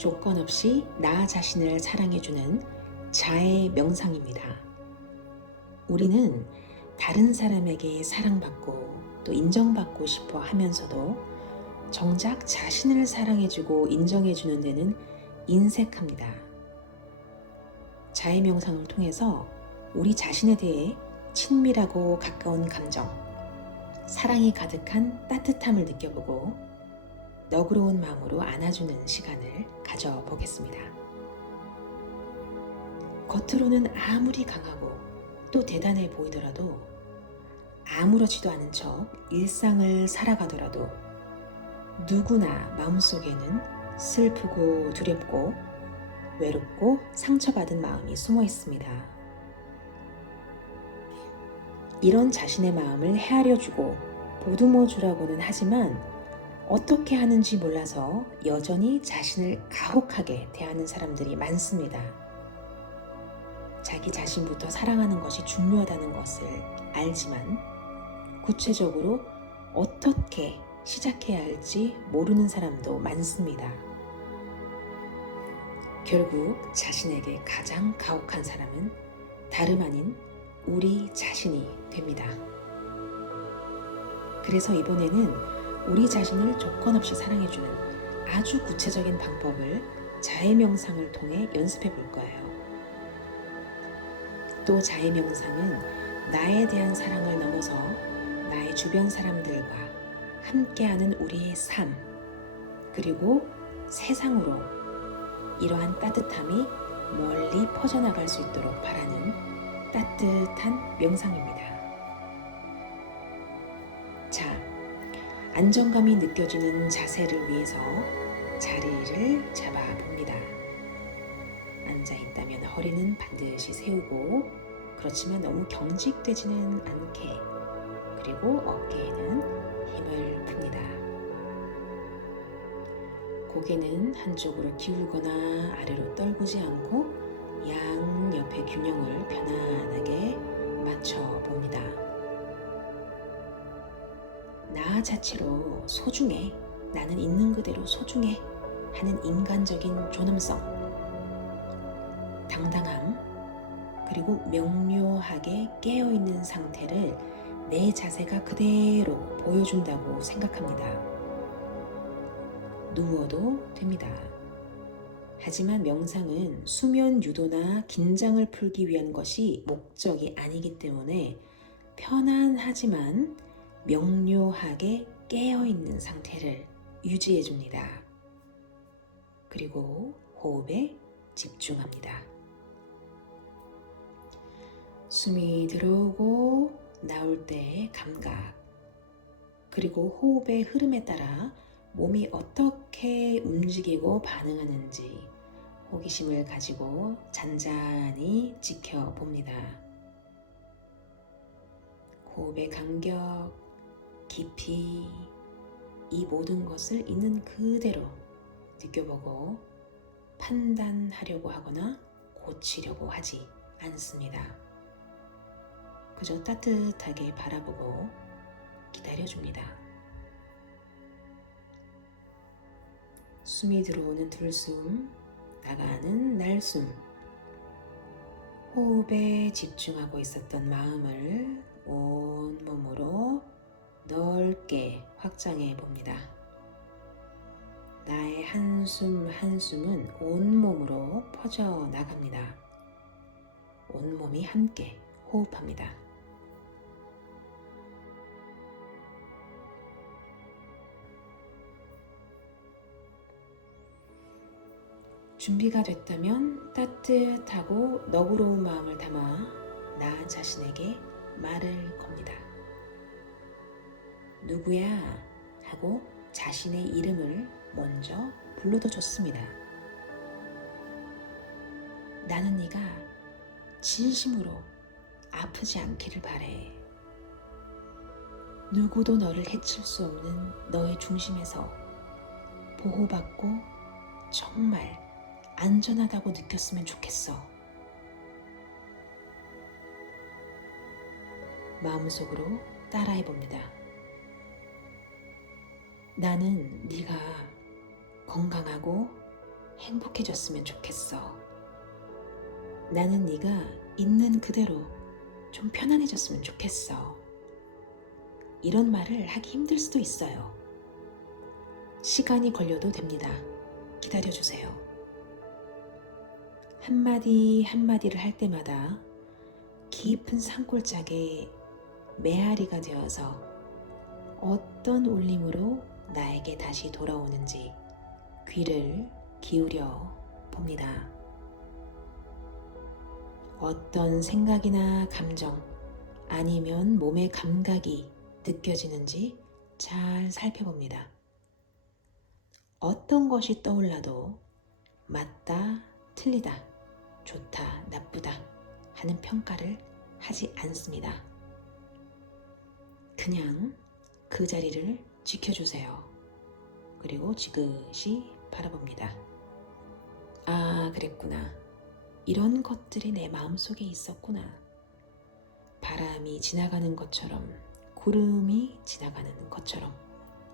조건 없이 나 자신을 사랑해주는 자애 명상입니다. 우리는 다른 사람에게 사랑받고 또 인정받고 싶어 하면서도 정작 자신을 사랑해주고 인정해주는 데는 인색합니다. 자애 명상을 통해서 우리 자신에 대해 친밀하고 가까운 감정, 사랑이 가득한 따뜻함을 느껴보고 너그러운 마음으로 안아주는 시간을 가져보겠습니다. 겉으로는 아무리 강하고 또 대단해 보이더라도 아무렇지도 않은 척 일상을 살아가더라도 누구나 마음속에는 슬프고 두렵고 외롭고 상처받은 마음이 숨어 있습니다. 이런 자신의 마음을 헤아려주고 보듬어주라고는 하지만 어떻게 하는지 몰라서 여전히 자신을 가혹하게 대하는 사람들이 많습니다. 자기 자신부터 사랑하는 것이 중요하다는 것을 알지만 구체적으로 어떻게 시작해야 할지 모르는 사람도 많습니다. 결국 자신에게 가장 가혹한 사람은 다름 아닌 우리 자신이 됩니다. 그래서 이번에는 우리 자신을 조건 없이 사랑해주는 아주 구체적인 방법을 자애 명상을 통해 연습해 볼 거예요. 또 자애 명상은 나에 대한 사랑을 넘어서 나의 주변 사람들과 함께하는 우리의 삶, 그리고 세상으로 이러한 따뜻함이 멀리 퍼져나갈 수 있도록 바라는 따뜻한 명상입니다. 자, 안정감이 느껴지는 자세를 위해서 자리를 잡아봅니다. 앉아있다면 허리는 반드시 세우고, 그렇지만 너무 경직되지는 않게, 그리고 어깨에는 힘을 풉니다. 고개는 한쪽으로 기울거나 아래로 떨구지 않고 양옆의 균형을 편안하게 맞춰봅니다. 나 자체로 소중해, 나는 있는 그대로 소중해 하는 인간적인 존엄성, 당당함, 그리고 명료하게 깨어있는 상태를 내 자세가 그대로 보여준다고 생각합니다. 누워도 됩니다. 하지만 명상은 수면 유도나 긴장을 풀기 위한 것이 목적이 아니기 때문에 편안하지만 명료하게 깨어있는 상태를 유지해줍니다. 그리고 호흡에 집중합니다. 숨이 들어오고 나올 때의 감각, 그리고 호흡의 흐름에 따라 몸이 어떻게 움직이고 반응하는지 호기심을 가지고 잔잔히 지켜봅니다. 호흡의 간격, 깊이, 이 모든 것을 있는 그대로 느껴보고 판단하려고 하거나 고치려고 하지 않습니다. 그저 따뜻하게 바라보고 기다려줍니다. 숨이 들어오는 들숨, 나가는 날숨, 호흡에 집중하고 있었던 마음을 온몸으로 넓게 확장해 봅니다. 나의 한숨 한숨은 온몸으로 퍼져 나갑니다. 온몸이 함께 호흡합니다. 준비가 됐다면 따뜻하고 너그러운 마음을 담아 나 자신에게 말을 겁니다. 누구야? 하고 자신의 이름을 먼저 불러도 좋습니다. 나는 네가 진심으로 아프지 않기를 바래. 누구도 너를 해칠 수 없는 너의 중심에서 보호받고 정말 안전하다고 느꼈으면 좋겠어. 마음속으로 따라해봅니다. 나는 네가 건강하고 행복해졌으면 좋겠어. 나는 네가 있는 그대로 좀 편안해졌으면 좋겠어. 이런 말을 하기 힘들 수도 있어요. 시간이 걸려도 됩니다. 기다려주세요. 한마디 한마디를 할 때마다 깊은 산골짜기에 메아리가 되어서 어떤 울림으로 나에게 다시 돌아오는지 귀를 기울여 봅니다. 어떤 생각이나 감정 아니면 몸의 감각이 느껴지는지 잘 살펴봅니다. 어떤 것이 떠올라도 맞다, 틀리다, 좋다, 나쁘다 하는 평가를 하지 않습니다. 그냥 그 자리를 지켜주세요. 그리고 지그시 바라봅니다. 아, 그랬구나. 이런 것들이 내 마음속에 있었구나. 바람이 지나가는 것처럼, 구름이 지나가는 것처럼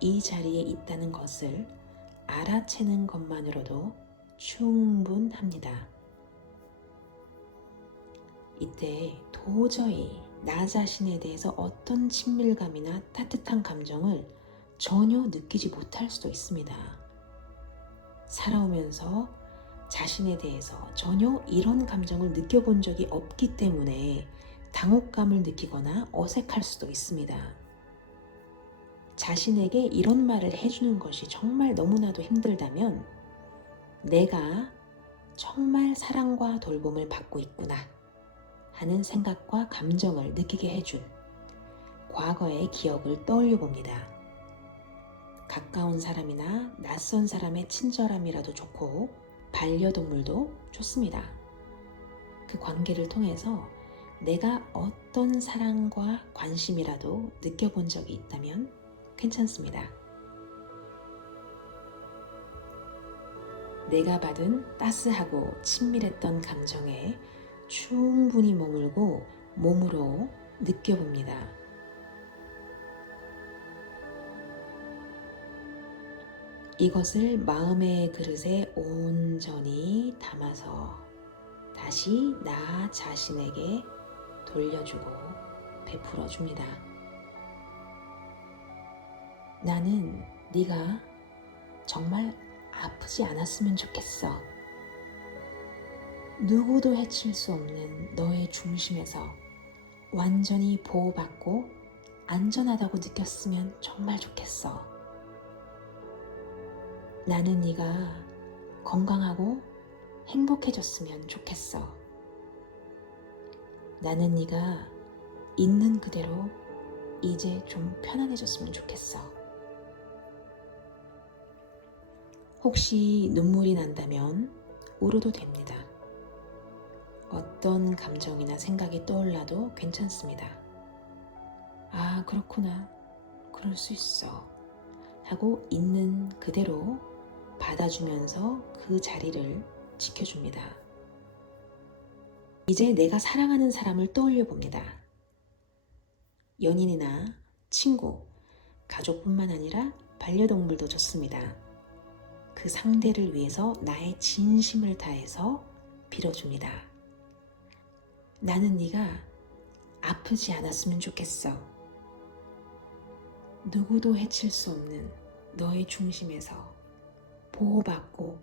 이 자리에 있다는 것을 알아채는 것만으로도 충분합니다. 이때 도저히 나 자신에 대해서 어떤 친밀감이나 따뜻한 감정을 전혀 느끼지 못할 수도 있습니다. 살아오면서 자신에 대해서 전혀 이런 감정을 느껴본 적이 없기 때문에 당혹감을 느끼거나 어색할 수도 있습니다. 자신에게 이런 말을 해주는 것이 정말 너무나도 힘들다면 내가 정말 사랑과 돌봄을 받고 있구나 하는 생각과 감정을 느끼게 해준 과거의 기억을 떠올려 봅니다. 가까운 사람이나 낯선 사람의 친절함이라도 좋고 반려동물도 좋습니다. 그 관계를 통해서 내가 어떤 사랑과 관심이라도 느껴본 적이 있다면 괜찮습니다. 내가 받은 따스하고 친밀했던 감정에 충분히 머물고 몸으로 느껴봅니다. 이것을 마음의 그릇에 온전히 담아서 다시 나 자신에게 돌려주고 베풀어 줍니다. 나는 네가 정말 아프지 않았으면 좋겠어. 누구도 해칠 수 없는 너의 중심에서 완전히 보호받고 안전하다고 느꼈으면 정말 좋겠어. 나는 네가 건강하고 행복해졌으면 좋겠어. 나는 네가 있는 그대로 이제 좀 편안해졌으면 좋겠어. 혹시 눈물이 난다면 울어도 됩니다. 어떤 감정이나 생각이 떠올라도 괜찮습니다. 아, 그렇구나. 그럴 수 있어. 하고 있는 그대로 받아주면서 그 자리를 지켜줍니다. 이제 내가 사랑하는 사람을 떠올려 봅니다. 연인이나 친구, 가족뿐만 아니라 반려동물도 좋습니다. 그 상대를 위해서 나의 진심을 다해서 빌어줍니다. 나는 네가 아프지 않았으면 좋겠어. 누구도 해칠 수 없는 너의 중심에서 보호받고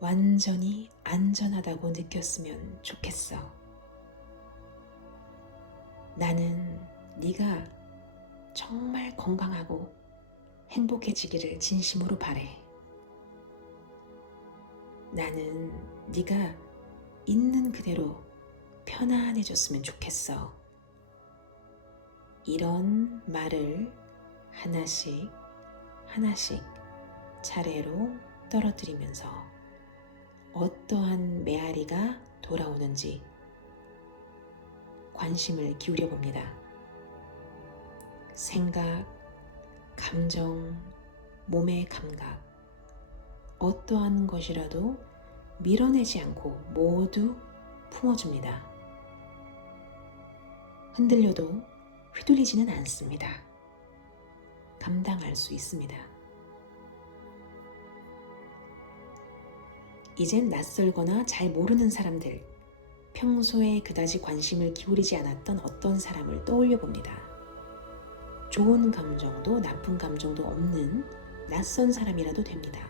완전히 안전하다고 느꼈으면 좋겠어. 나는 네가 정말 건강하고 행복해지기를 진심으로 바래. 나는 네가 있는 그대로 편안해졌으면 좋겠어. 이런 말을 하나씩 하나씩 차례로 떨어뜨리면서 어떠한 메아리가 돌아오는지 관심을 기울여 봅니다. 생각, 감정, 몸의 감각, 어떠한 것이라도 밀어내지 않고 모두 품어줍니다. 흔들려도 휘둘리지는 않습니다. 감당할 수 있습니다. 이젠 낯설거나 잘 모르는 사람들, 평소에 그다지 관심을 기울이지 않았던 어떤 사람을 떠올려 봅니다. 좋은 감정도 나쁜 감정도 없는 낯선 사람이라도 됩니다.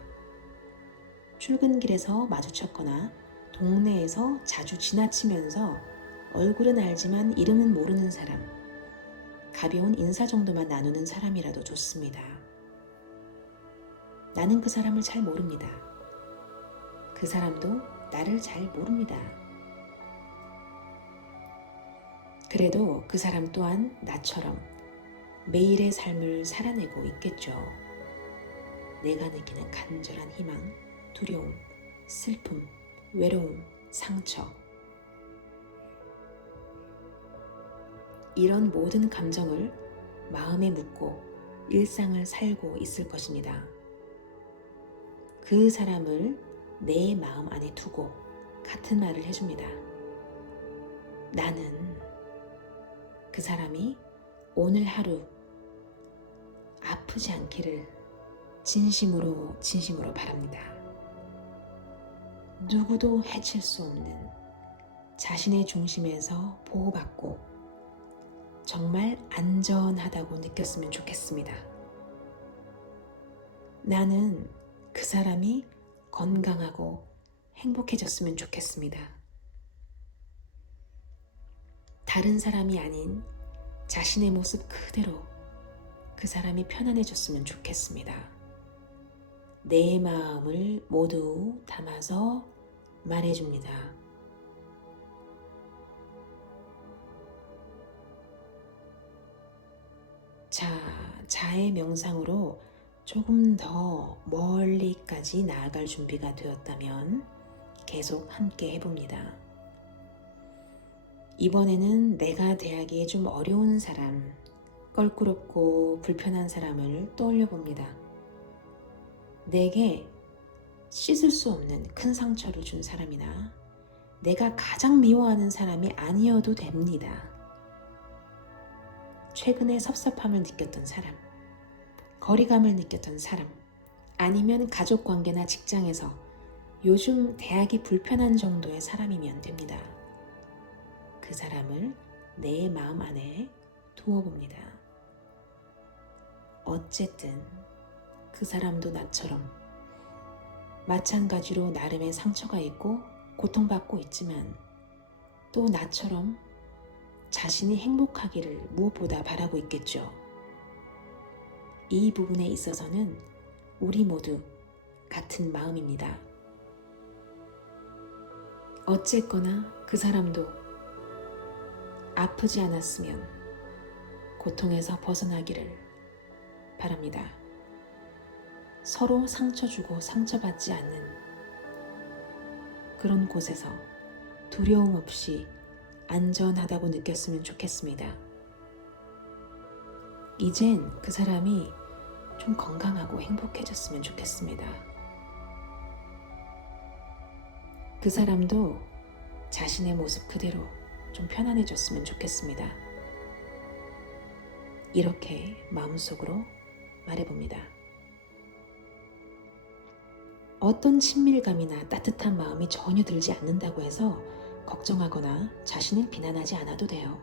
출근길에서 마주쳤거나 동네에서 자주 지나치면서 얼굴은 알지만 이름은 모르는 사람, 가벼운 인사 정도만 나누는 사람이라도 좋습니다. 나는 그 사람을 잘 모릅니다. 그 사람도 나를 잘 모릅니다. 그래도 그 사람 또한 나처럼 매일의 삶을 살아내고 있겠죠. 내가 느끼는 간절한 희망, 두려움, 슬픔, 외로움, 상처. 이런 모든 감정을 마음에 묻고 일상을 살고 있을 것입니다. 그 사람을 내 마음 안에 두고 같은 말을 해줍니다. 나는 그 사람이 오늘 하루 아프지 않기를 진심으로 바랍니다. 누구도 해칠 수 없는 자신의 중심에서 보호받고 정말 안전하다고 느꼈으면 좋겠습니다. 나는 그 사람이 건강하고 행복해졌으면 좋겠습니다. 다른 사람이 아닌 자신의 모습 그대로 그 사람이 편안해졌으면 좋겠습니다. 내 마음을 모두 담아서 말해줍니다. 자의 명상으로 조금 더 멀리까지 나아갈 준비가 되었다면 계속 함께 해봅니다. 이번에는 내가 대하기에 좀 어려운 사람, 껄끄럽고 불편한 사람을 떠올려 봅니다. 내게 씻을 수 없는 큰 상처를 준 사람이나 내가 가장 미워하는 사람이 아니어도 됩니다. 최근에 섭섭함을 느꼈던 사람, 거리감을 느꼈던 사람, 아니면 가족관계나 직장에서 요즘 대하기 불편한 정도의 사람이면 됩니다. 그 사람을 내 마음 안에 두어봅니다. 어쨌든 그 사람도 나처럼 마찬가지로 나름의 상처가 있고 고통받고 있지만 또 나처럼 자신이 행복하기를 무엇보다 바라고 있겠죠. 이 부분에 있어서는 우리 모두 같은 마음입니다. 어쨌거나 그 사람도 아프지 않았으면 고통에서 벗어나기를 바랍니다. 서로 상처 주고 상처받지 않는 그런 곳에서 두려움 없이 안전하다고 느꼈으면 좋겠습니다. 이젠 그 사람이 좀 건강하고 행복해졌으면 좋겠습니다. 그 사람도 자신의 모습 그대로 좀 편안해졌으면 좋겠습니다. 이렇게 마음속으로 말해봅니다. 어떤 친밀감이나 따뜻한 마음이 전혀 들지 않는다고 해서 걱정하거나 자신을 비난하지 않아도 돼요.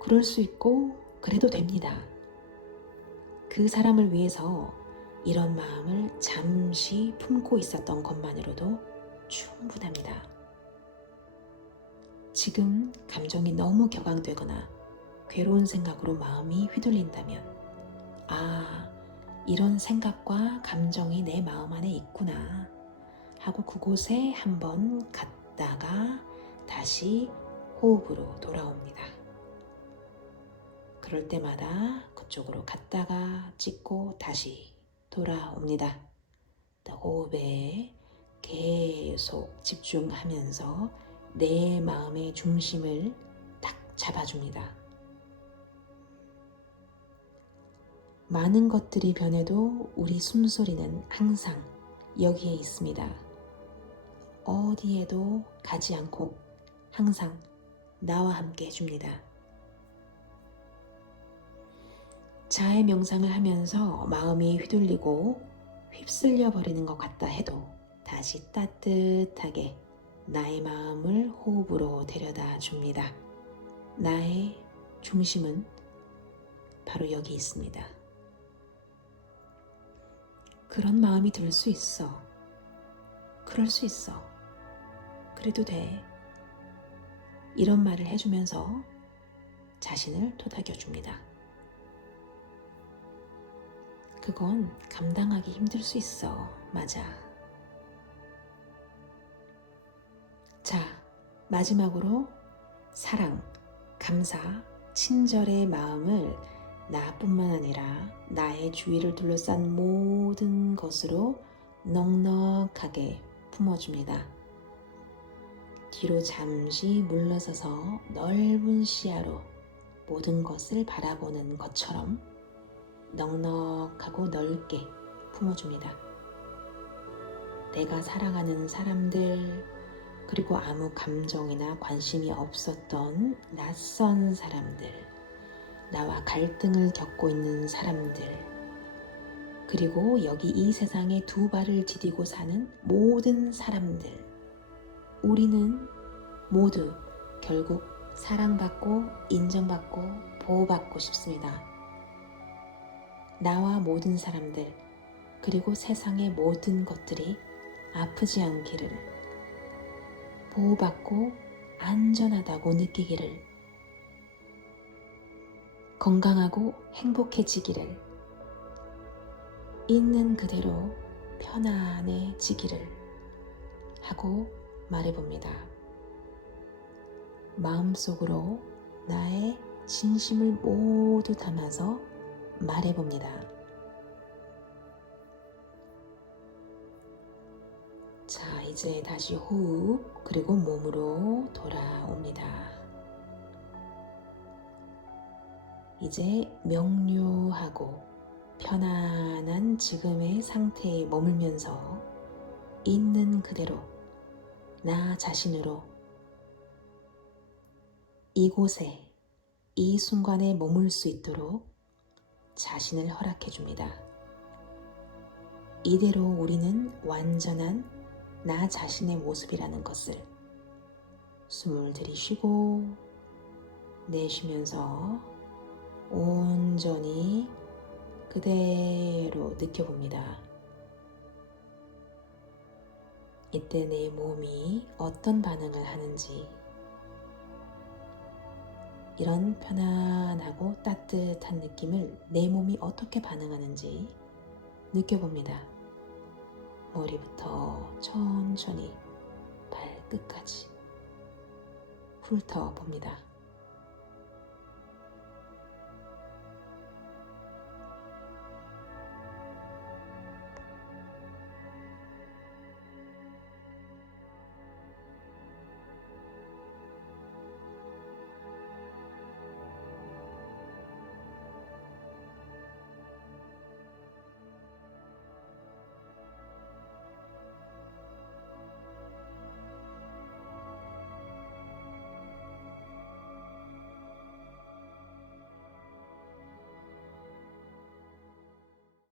그럴 수 있고 그래도 됩니다. 그 사람을 위해서 이런 마음을 잠시 품고 있었던 것만으로도 충분합니다. 지금 감정이 너무 격앙되거나 괴로운 생각으로 마음이 휘둘린다면 이런 생각과 감정이 내 마음 안에 있구나 하고 그곳에 한번 갔다가 다시 호흡으로 돌아옵니다. 그럴 때마다 그쪽으로 갔다가 찍고 다시 돌아옵니다. 호흡에 계속 집중하면서 내 마음의 중심을 딱 잡아줍니다. 많은 것들이 변해도 우리 숨소리는 항상 여기에 있습니다. 어디에도 가지 않고 항상 나와 함께 해줍니다. 자의 명상을 하면서 마음이 휘둘리고 휩쓸려 버리는 것 같다 해도 다시 따뜻하게 나의 마음을 호흡으로 데려다 줍니다. 나의 중심은 바로 여기 있습니다. 그런 마음이 들 수 있어. 그럴 수 있어. 그래도 돼. 이런 말을 해주면서 자신을 토닥여줍니다. 그건 감당하기 힘들 수 있어. 맞아. 자, 마지막으로 사랑, 감사, 친절의 마음을 나뿐만 아니라 나의 주위를 둘러싼 모든 것으로 넉넉하게 품어줍니다. 뒤로 잠시 물러서서 넓은 시야로 모든 것을 바라보는 것처럼 넉넉하고 넓게 품어줍니다. 내가 사랑하는 사람들, 그리고 아무 감정이나 관심이 없었던 낯선 사람들, 나와 갈등을 겪고 있는 사람들, 그리고 여기 이 세상에 두 발을 디디고 사는 모든 사람들, 우리는 모두 결국 사랑받고 인정받고 보호받고 싶습니다. 나와 모든 사람들, 그리고 세상의 모든 것들이 아프지 않기를, 보호받고 안전하다고 느끼기를, 건강하고 행복해지기를, 있는 그대로 편안해지기를 하고 말해봅니다. 마음속으로 나의 진심을 모두 담아서 말해봅니다. 자, 이제 다시 호흡 그리고 몸으로 돌아옵니다. 이제 명료하고 편안한 지금의 상태에 머물면서 있는 그대로 나 자신으로 이곳에 이 순간에 머물 수 있도록 자신을 허락해 줍니다. 이대로 우리는 완전한 나 자신의 모습이라는 것을 숨을 들이쉬고 내쉬면서 온전히 그대로 느껴봅니다. 이때 내 몸이 어떤 반응을 하는지, 이런 편안하고 따뜻한 느낌을 내 몸이 어떻게 반응하는지 느껴봅니다. 머리부터 천천히 발끝까지 훑어봅니다.